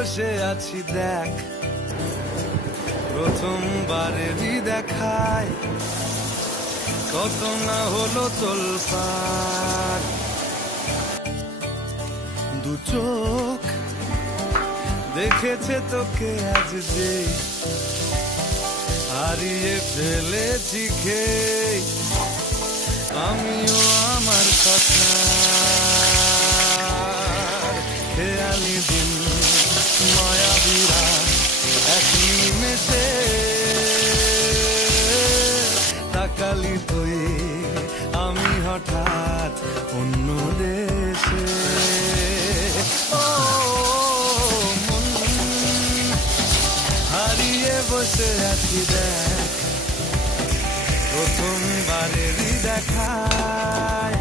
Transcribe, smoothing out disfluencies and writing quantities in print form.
বসে আছি দেখ, প্রথমবারেরই দেখায় কত না হলো তোলপাড়। দু চোখ দেখেছে তোকে আজ যে, হারিয়ে ফেলেছি খেয়ে আমিও আমার কথা। খেয়ালি দিন মায়াবীরা এক নিমেষে তাকালি তুই, আমি হঠাৎ অন্য দেশে। ও মন হারিয়ে বসে আছি দেখ, প্রথমবারেরই দেখায়